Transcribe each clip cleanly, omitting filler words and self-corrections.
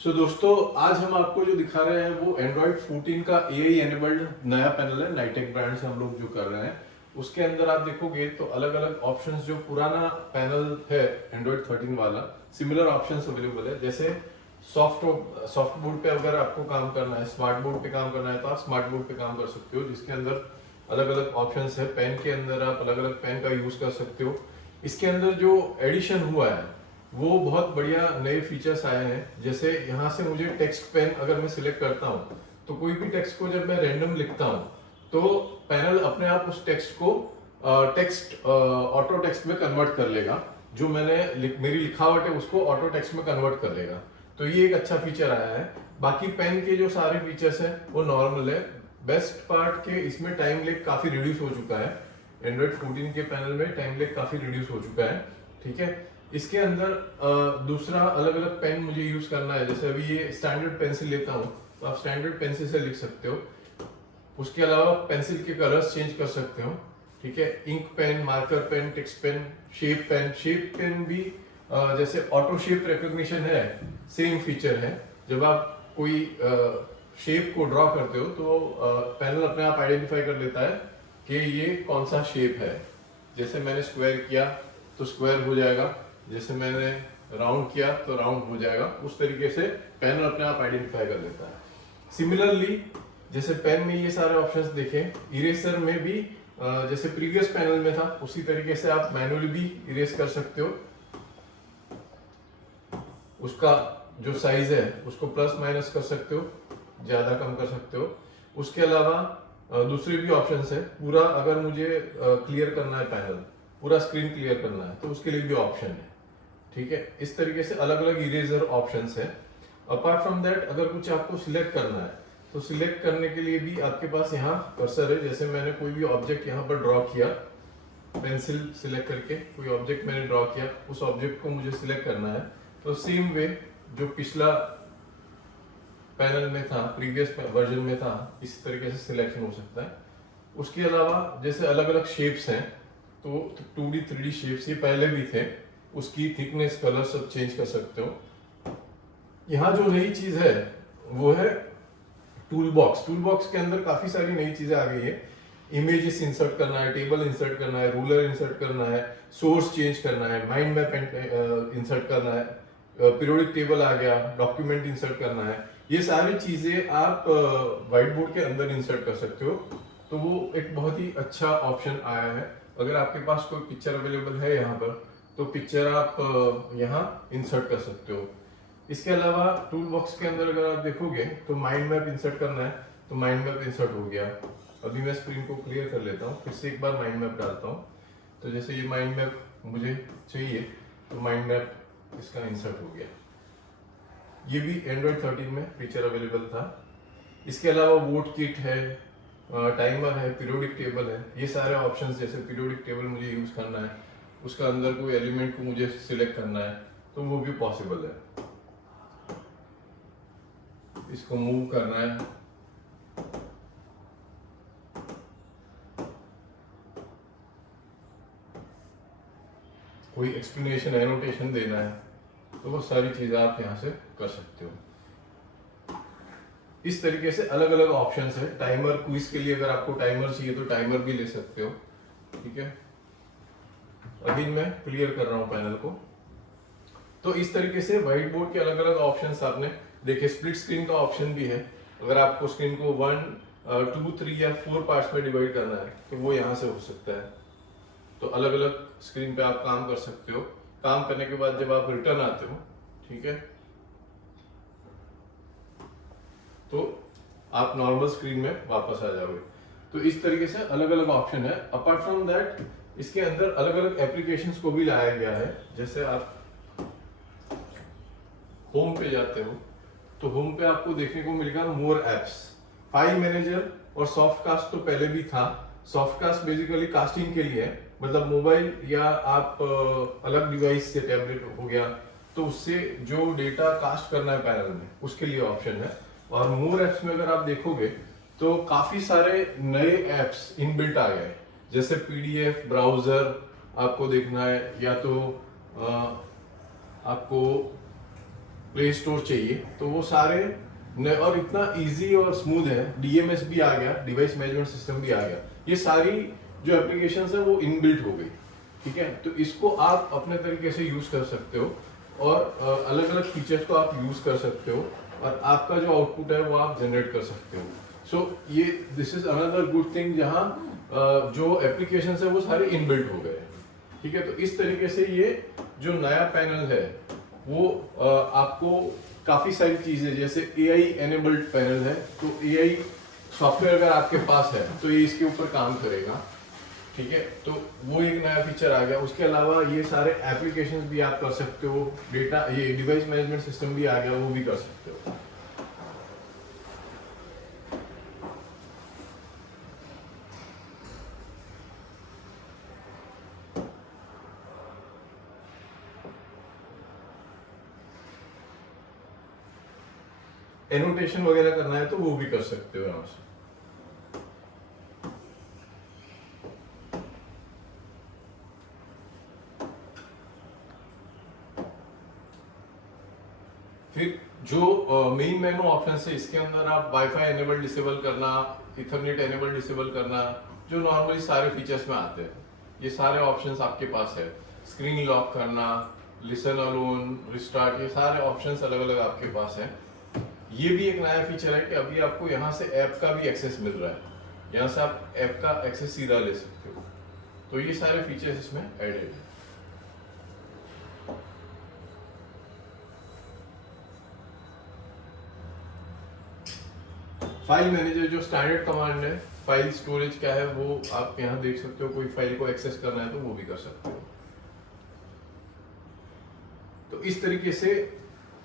दोस्तों आज हम आपको जो दिखा रहे हैं वो Android 14 का AI एनेबल्ड नया पैनल है। नाइटेक ब्रांड से हम लोग जो कर रहे हैं उसके अंदर आप देखोगे तो अलग अलग ऑप्शंस, जो पुराना पैनल है Android 13 वाला, सिमिलर ऑप्शंस अवेलेबल है। जैसे सॉफ्ट बोर्ड पे अगर आपको काम करना है, स्मार्ट बोर्ड पे काम करना है तो आप स्मार्ट बोर्ड पे काम कर सकते हो, जिसके अंदर अलग अलग ऑप्शंस है। पेन के अंदर आप अलग अलग पेन का यूज कर सकते हो। इसके अंदर जो एडिशन हुआ है वो बहुत बढ़िया नए फीचर्स आए हैं। जैसे यहाँ से मुझे टेक्स्ट पेन अगर मैं सिलेक्ट करता हूँ तो कोई भी टेक्स्ट को जब मैं रैंडम लिखता हूँ तो पैनल अपने आप उस टेक्स्ट को टेक्स्ट ऑटो टेक्स्ट में कन्वर्ट कर लेगा। जो मेरी लिखावट है उसको ऑटो टेक्स्ट में कन्वर्ट कर लेगा। तो ये एक अच्छा फीचर आया है। बाकी पेन के जो सारे फीचर्स हैं वो नॉर्मल है। बेस्ट पार्ट के इसमें टाइम लेग काफी रिड्यूस हो चुका है। एंड्रॉइड 14 के पैनल में टाइम लेग काफी रिड्यूस हो चुका है। ठीक है, इसके अंदर दूसरा अलग अलग पेन मुझे यूज करना है। जैसे अभी ये स्टैंडर्ड पेंसिल लेता हूँ तो आप स्टैंडर्ड पेंसिल से लिख सकते हो। उसके अलावा पेंसिल के कलर्स चेंज कर सकते हो। ठीक है, ink pen, marker pen, text pen, shape pen. Shape pen भी जैसे ऑटो शेप रिकॉग्निशन है, सेम फीचर है। जब आप कोई शेप को ड्रॉ करते हो तो पैनल अपने आप आइडेंटिफाई कर लेता है कि ये कौन सा शेप है। जैसे मैंने स्क्वायर किया तो स्क्वायर हो जाएगा, जैसे मैंने राउंड किया तो राउंड हो जाएगा। उस तरीके से पैनल अपने आप आइडेंटिफाई कर लेता है। सिमिलरली जैसे पेन में ये सारे ऑप्शंस देखें, इरेजर में भी जैसे प्रीवियस पैनल में था उसी तरीके से आप मैनुअली भी इरेज कर सकते हो। उसका जो साइज है उसको प्लस माइनस कर सकते हो, ज्यादा कम कर सकते हो। उसके अलावा दूसरे भी ऑप्शंस है। पूरा अगर मुझे क्लियर करना है पैनल, पूरा स्क्रीन क्लियर करना है तो उसके लिए भी ऑप्शन है। ठीक है, इस तरीके से अलग अलग इरेजर ऑप्शंस है। अपार्ट फ्रॉम दैट अगर कुछ आपको सिलेक्ट करना है तो सिलेक्ट करने के लिए भी आपके पास यहाँ कर्सर है। जैसे मैंने कोई भी ऑब्जेक्ट यहाँ पर ड्रॉ किया, पेंसिल सिलेक्ट करके कोई ऑब्जेक्ट मैंने ड्रॉ किया, उस ऑब्जेक्ट को मुझे सिलेक्ट करना है तो सेम वे जो पिछला पैनल में था, प्रीवियस वर्जन में था, इस तरीके से सिलेक्शन हो सकता है। उसके अलावा जैसे अलग अलग शेप्स हैं तो 2D 3D शेप्स ये पहले भी थे, उसकी थिकनेस, कलर सब चेंज कर सकते हो। यहाँ जो नई चीज है वो है टूल बॉक्स। टूल बॉक्स के अंदर काफी सारी नई चीजें आ गई है। इमेजेस इंसर्ट करना है, टेबल इंसर्ट करना है, रूलर इंसर्ट करना है, सोर्स चेंज करना है, माइंड मैप इंसर्ट करना है, पीरियोडिक टेबल आ गया, डॉक्यूमेंट इंसर्ट करना है। ये सारी चीजें आप व्हाइट बोर्ड के अंदर इंसर्ट कर सकते हो। तो वो एक बहुत ही अच्छा ऑप्शन आया है। अगर आपके पास कोई पिक्चर अवेलेबल है यहाँ पर तो पिक्चर आप यहाँ इंसर्ट कर सकते हो। इसके अलावा टूल बॉक्स के अंदर अगर आप देखोगे तो माइंड मैप इंसर्ट करना है तो माइंड मैप इंसर्ट हो गया। अभी मैं स्क्रीन को क्लियर कर लेता हूँ, फिर से एक बार माइंड मैप डालता हूँ। तो जैसे ये माइंड मैप मुझे चाहिए तो माइंड मैप इसका इंसर्ट हो गया। ये भी एंड्रॉइड 13 में फीचर अवेलेबल था। इसके अलावा वोट किट है, टाइमर है, पीरियोडिक टेबल है। ये सारे ऑप्शंस, जैसे पीरियोडिक टेबल मुझे यूज करना है, उसका अंदर कोई एलिमेंट को मुझे सिलेक्ट करना है तो वो भी पॉसिबल है। इसको मूव करना है, कोई एक्सप्लेनेशन, एनोटेशन देना है तो वो सारी चीजें आप यहाँ से कर सकते हो। इस तरीके से अलग अलग ऑप्शंस है। टाइमर, क्विज के लिए अगर आपको टाइमर चाहिए तो टाइमर भी ले सकते हो। ठीक है, अभी मैं क्लियर कर रहा हूं पैनल को। तो इस तरीके से व्हाइट बोर्ड के अलग अलग ऑप्शंस आपने देखे। स्प्लिट स्क्रीन का ऑप्शन भी है। अगर आपको स्क्रीन को 1, 2, 3 या 4 पार्ट्स में डिवाइड करना है तो वो यहाँ से हो सकता है। तो अलग अलग स्क्रीन पे आप काम कर सकते हो। काम करने के बाद जब आप रिटर्न आते हो, ठीक है, तो आप नॉर्मल स्क्रीन में वापस आ जाओगे। तो इस तरीके से अलग अलग ऑप्शन है। अपार्ट फ्रॉम दैट इसके अंदर अलग अलग एप्लीकेशंस को भी लाया गया है। जैसे आप होम पे जाते हो तो होम पे आपको देखने को मिलेगा मोर एप्स, फाइल मैनेजर और सॉफ्टकास्ट। तो पहले भी था। सॉफ्टकास्ट बेसिकली कास्टिंग के लिए है, मतलब मोबाइल या आप अलग डिवाइस से, टैबलेट हो गया तो उससे जो डेटा कास्ट करना है पैनल में उसके लिए ऑप्शन है। और मोर एप्स में अगर आप देखोगे तो काफी सारे नए एप्स इनबिल्ट आ गए। जैसे पीडीएफ ब्राउजर आपको देखना है, या तो आपको प्ले स्टोर चाहिए, तो वो सारे और इतना इजी और स्मूथ है, डीएमएस भी आ गया, डिवाइस मैनेजमेंट सिस्टम भी आ गया, ये सारी जो एप्लीकेशंस है वो इनबिल्ट हो गई। ठीक है, तो इसको आप अपने तरीके से यूज कर सकते हो और अलग अलग फीचर्स को आप यूज कर सकते हो और आपका जो आउटपुट है वो आप जनरेट कर सकते हो। सो ये this is another good thing, जहाँ जो एप्लीकेशन है वो सारे इनबिल्ट हो गए। ठीक है, तो इस तरीके से ये जो नया पैनल है वो आपको काफी सारी चीजें, जैसे एआई एनेबल्ड पैनल है, तो एआई सॉफ्टवेयर अगर आपके पास है तो ये इसके ऊपर काम करेगा। ठीक है, तो वो एक नया फीचर आ गया। उसके अलावा ये सारे एप्लीकेशंस भी आप कर सकते हो, डेटा ये डिवाइस मैनेजमेंट सिस्टम भी आ गया, वो भी कर सकते हो। एनोटेशन वगैरह करना है तो वो भी कर सकते हो यहाँ से। फिर जो मेन मेनू ऑप्शन है, इसके अंदर आप वाईफाई एनेबल डिसेबल करना, इथरनेट एनेबल डिसेबल करना, जो नॉर्मली सारे फीचर्स में आते हैं, ये सारे ऑप्शंस आपके पास है। स्क्रीन लॉक करना, लिसन अलोन, रिस्टार्ट, ये सारे ऑप्शंस अलग अलग आपके पास है। ये भी एक नया फीचर है कि अभी आपको यहाँ से ऐप का भी एक्सेस मिल रहा है, यहाँ से आप ऐप का एक्सेस सीधा ले सकते हो। तो ये सारे फीचर्स इसमें एडेड है। फाइल मैनेजर जो स्टैंडर्ड कमांड है, फाइल स्टोरेज क्या है वो आप यहाँ देख सकते हो। कोई फाइल को एक्सेस करना है तो वो भी कर सकते हो। तो इस तरीके से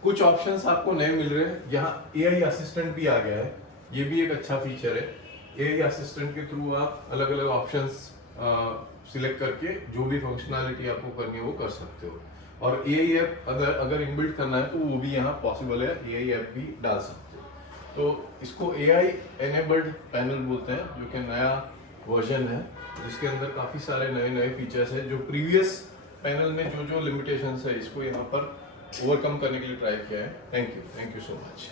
कुछ ऑप्शंस आपको नए मिल रहे हैं। यहाँ एआई असिस्टेंट भी आ गया है, ये भी एक अच्छा फीचर है। एआई असिस्टेंट के थ्रू आप अलग अलग ऑप्शंस सिलेक्ट करके जो भी फंक्शनैलिटी आपको करनी है वो कर सकते हो। और एआई ऐप अगर इनबिल्ट करना है तो वो भी यहाँ पॉसिबल है, एआई ऐप भी डाल सकते हो। तो इसको एआई एनेबल्ड पैनल बोलते हैं, जो कि नया वर्जन है, जिसके अंदर काफी सारे नए नए फीचर्स है। जो प्रीवियस पैनल में जो जो लिमिटेशंस है, इसको यहाँ पर ओवरकम करने के लिए ट्राई किया है। Thank you so much.